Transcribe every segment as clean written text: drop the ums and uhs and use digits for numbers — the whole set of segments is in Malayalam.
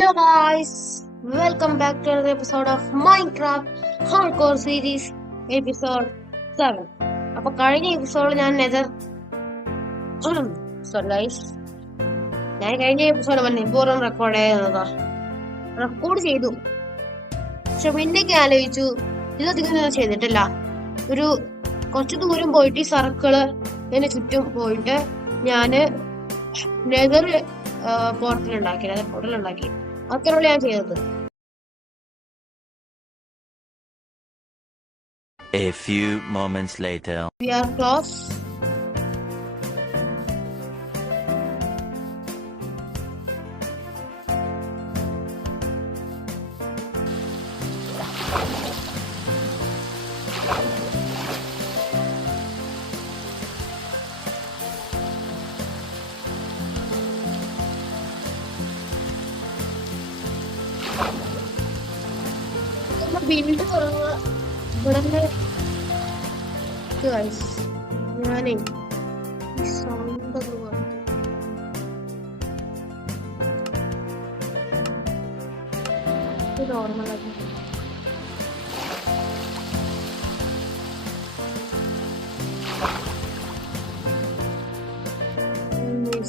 Hello guys, welcome back to another episode of Minecraft Hardcore Series episode 7. അപ്പോൾ കഴിഞ്ഞ എപ്പിസോഡ് ഞാൻ കഴിഞ്ഞ എപ്പിസോഡ് നെബോറും റെക്കോർഡ് ചെയ്തു. പക്ഷെ പിന്നേക്ക് ആലോചിച്ചു ഇതധികം ഞാൻ ചെയ്തിട്ടില്ല. ഒരു കുറച്ചു ദൂരം പോയിട്ട് ഈ സർക്കിള് ഇതിന് ചുറ്റും പോയിട്ട് ഞാന് നെതർ പോർട്ടലുണ്ടാക്കി അത്രയുള്ള ഞാൻ ചെയ്തത്. A few moments later. We are close. Build തുറന്ന് ഇവിടെ ഞാനേ ഈ സൗണ്ട് നോർമലാക്കി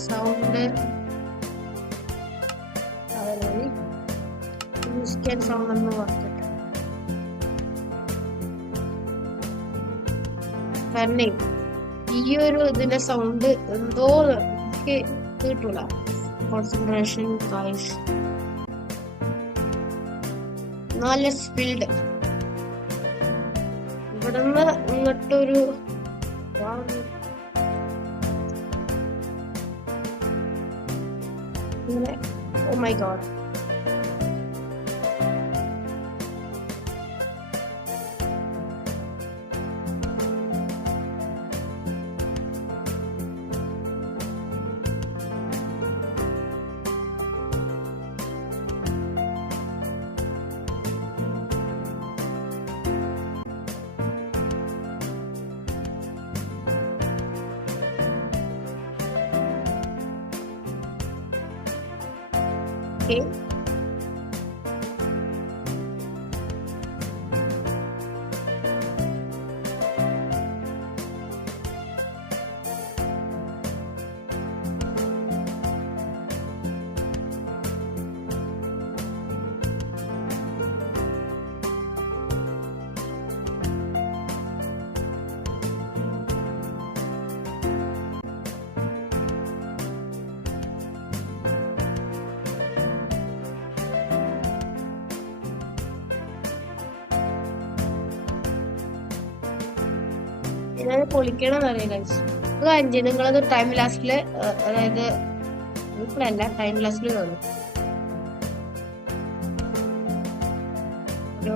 സൗണ്ട് മ്യൂസിക്കൽ സൗണ്ട് ഒന്ന് കുറച്ചിട്ട് കാരണം ഈ ഒരു ഇതിന്റെ സൗണ്ട് എന്തോ എനിക്ക് കിട്ടൂല. Concentration guys. നല്ല സ്പീഡ് ഇവിടുന്ന് ഇങ്ങോട്ടൊരു ഓ മൈ ഗോഡ്. ഞാന് പൊളിക്കണം അറിയാം. അത് കാര്യം ചെയ്യും, നിങ്ങളത് ടൈം ലാസ്റ്റില്, അതായത് ഇപ്പോഴല്ല ടൈം ലാസ്റ്റില് കാണും. ഒരു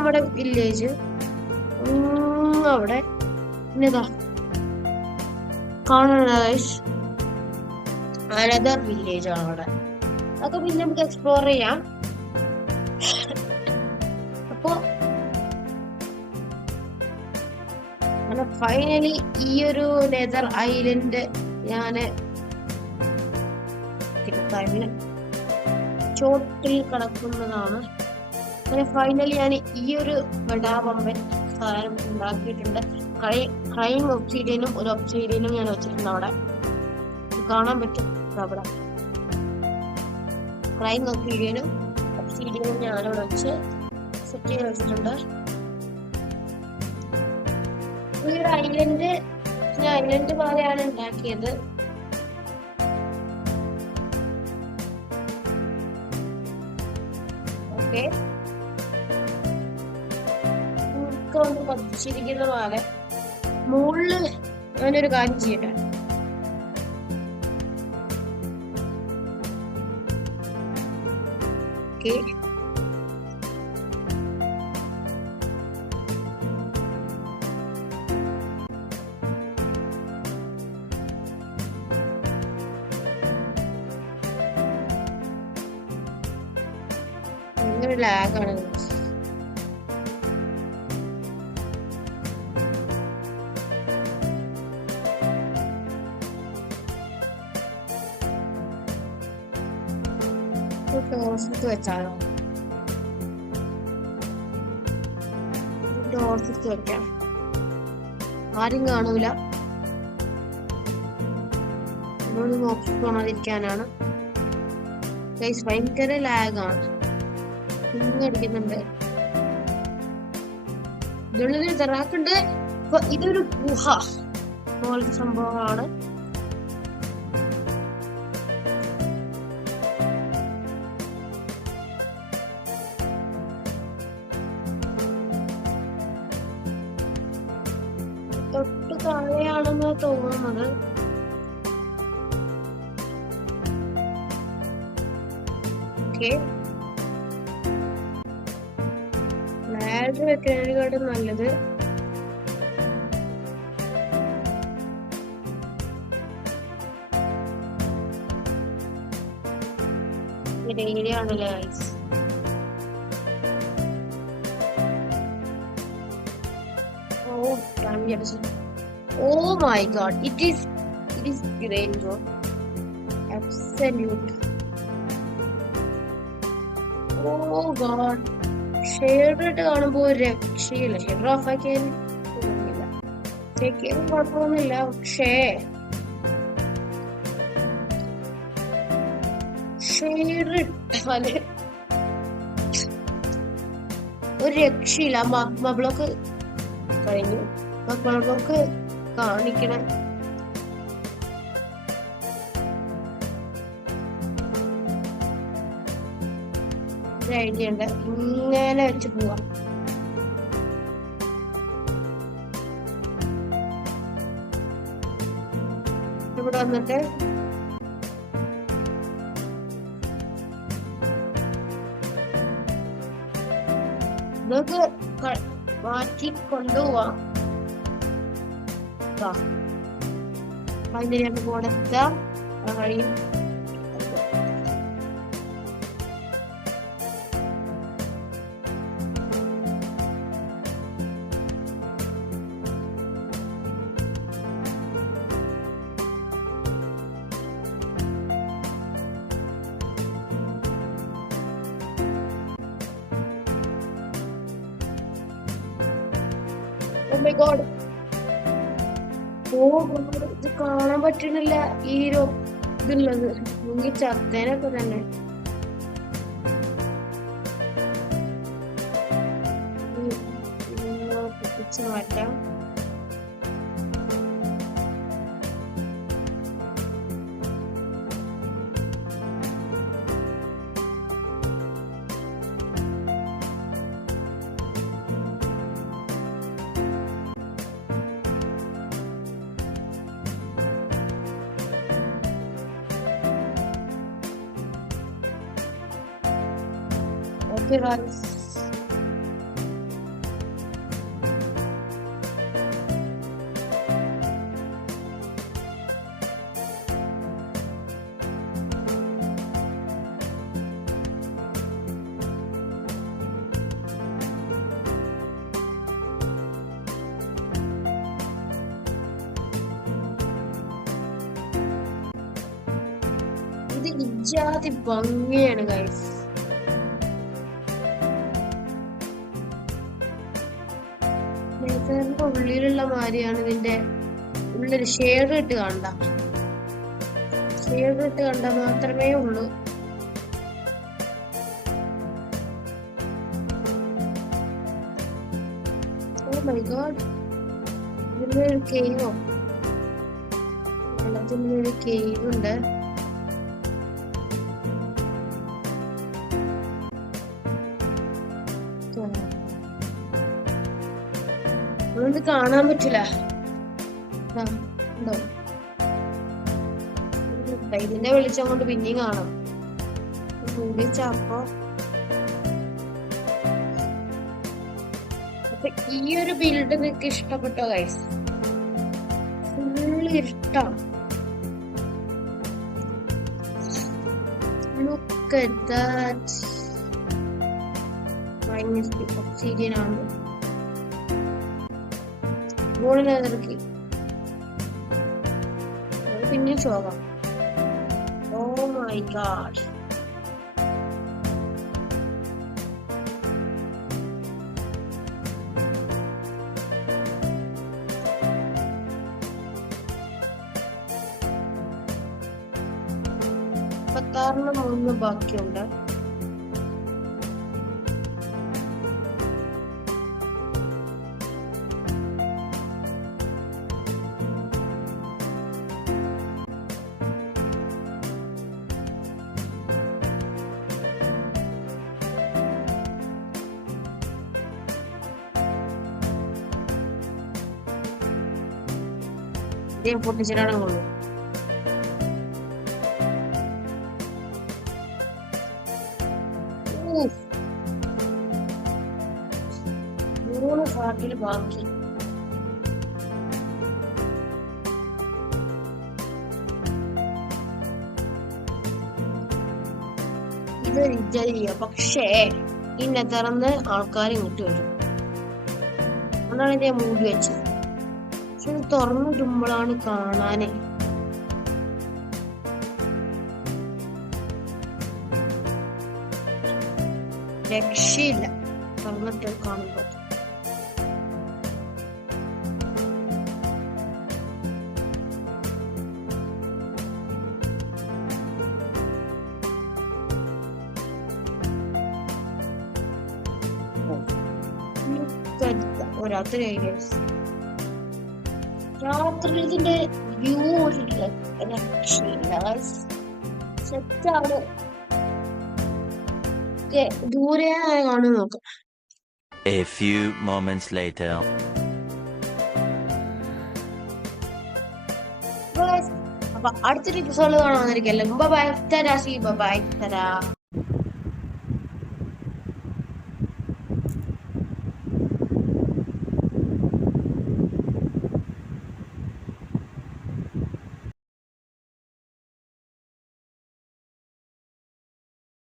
നമ്മുടെ വില്ലേജ്. അവിടെ പിന്നെതാ കാണുന്ന അനദർ വില്ലേജ് ആണ് അവിടെ. അതൊക്കെ പിന്നെ നമുക്ക് എക്സ്പ്ലോർ ചെയ്യാം. അപ്പോ ഫൈനലി ഈ ഒരു നെതർ ഐലൻഡ് ഞാന് ചോട്ടിൽ കിടക്കുന്നതാണ്. അങ്ങനെ ഫൈനലി ഞാൻ ഈ ഒരു വെടാവമ്പൻ സാധനം ഉണ്ടാക്കിയിട്ടുണ്ട്. ക്രൈം ഒബ്സീഡിയനും ഒരു ഒബ്സീഡിയനും ഞാൻ വെച്ചിട്ടുണ്ട് അവിടെ. കാണാൻ പറ്റും അവിടെ ക്രൈം ഒബ്സീഡിയനും ഞാനവിടെ വെച്ച് സെറ്റ് ചെയ്ത് വെച്ചിട്ടുണ്ട്. ഈ ഒരു ഐലൻഡ് പോലെയാണ് ഉണ്ടാക്കിയത്. ഓക്കെ, ഒന്ന് പതിച്ചിരിക്കുന്ന പോലെ മുകളില് ഞാനൊരു കാര്യം ചെയ്യട്ടെ. ഓക്കെ, ഭയങ്കര ലാഗാണ്. ഡോർസിട്ട് വെച്ചാലോ? ഡോർസിട്ട് വെക്കാം, ആരും കാണൂല. നമ്മള് നോക്കി പോണതിരിക്കാനാണ്. ഭയങ്കര ലാഗാണ്, അടിക്കുന്നുണ്ട്. ഇതുള്ളൊരു തറാക്കുണ്ട്. ഇതൊരു ഗുഹ പോലത്തെ സംഭവമാണ്. തൊട്ട് താഴെയാണെന്ന് തോന്നുന്നത്. ഓക്കെ, ലാഡർ വെക്കുന്നതിനെക്കാട്ടും നല്ലത് ഏരിയയാണല്ലേ. Oh my god, it is great bro, absolute. Oh god, shade ഇട്ട് കാണുമ്പോ ഒരു രക്ഷയില്ല. ഷെയ്ഡ് ഓഫ് ആക്കിയാൽ ചെക്കിയാലും കുഴപ്പമൊന്നുമില്ല, പക്ഷേ ഷെയ്ഡ് ഇട്ടാല് ഒരു രക്ഷയില്ല. മഗ്മ ബ്ലോക്ക് കഴിഞ്ഞു. മഗ്മ ബ്ലോക്ക് കാണിക്കണം. ഐഡിയ ഉണ്ട്, ഇങ്ങനെ വെച്ച് പോവാം. ഇവിടെ വന്നിട്ട് നമുക്ക് മാറ്റി കൊണ്ടുപോവാം. അതിന് നമുക്ക് കൊടുത്താം കഴിയും. Oh my god. ഇത് കാണാൻ പറ്റണില്ല. ഈ ഒരു ഇതുള്ളത് മുങ്ങി ചത്തേനൊക്കെ തന്നെ. പിടിച്ച് മാറ്റാം. Okay guys, ഇത് ഇജാതി ഭംഗിയാണ് ഗൈസ്. നെതറിന്റെ ഉള്ളിലുള്ള മാതിരിയാണ് ഇതിന്റെ ഉള്ളിൽ ഷെയ്ഡ് ഇട്ട് കണ്ട മാത്രമേ ഉള്ളൂ. ഓ മൈ ഗോഡ്, ഇതിലൊരു കേവോ, വെള്ളത്തിനൊരു കേവ് ഉണ്ട്. അതൊന്നും കാണാൻ പറ്റില്ല. ഉണ്ടോ? ഇതിന്റെ വെളിച്ചം കൊണ്ട് പിന്നെയും കാണാം. അപ്പൊ ഈ ഒരു ബിൽഡ് നിനക്ക് ഇഷ്ടപ്പെട്ടോ ഗൈസ്? ഫുള്ള് ഇഷ്ടം. Look at that. Obsidian ആണ്. ഗോൾഡിലേക്ക് പിന്നെ ചോകാം. ഓ മൈ ഗാഡ്, പത്താറിന് 3 ബാക്കിയുണ്ട്. പൊട്ടിച്ചിട്ടാണ് കൊള്ളു. മൂന്ന് പാർട്ടിൽ ബാക്കി. ഇത് ഇജരിയ, പക്ഷേ ഇന്നെ തുറന്ന് ആൾക്കാർ ഇങ്ങോട്ട് വരും. അതാണ് ഞാൻ മൂടി വെച്ചത്. പക്ഷെ ഇത് തുറന്നിടുമ്പോഴാണ് കാണാനേ. രക്ഷയില്ല തുറന്നിട്ട് കാണുമ്പോ. രാത്രി ഇതിന്റെ വ്യൂ സെറ്റാണ്. ദൂരെ കാണും നോക്കാം. A few moments later. അപ്പൊ അടുത്തൊരു എപ്പിസോഡിൽ കാണാൻ ബൈ. തരാ.